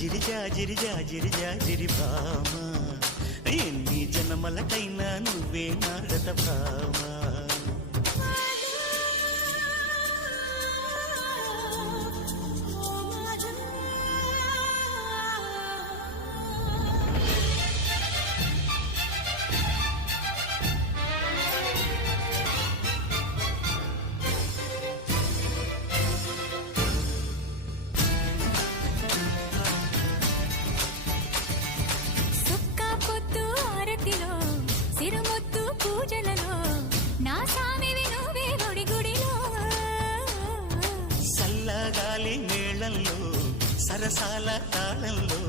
జాజిరి జాజిరి జాజిరి జాజిరి భామ ఎన్ని జన్మలకైనా నువ్వే నాగత భామ సిరుముద్దు పూజలలో నా సామివి నువ్వే గుడి గుడిలో సల్లగాలి మేళంలో సరసాల తాళంలో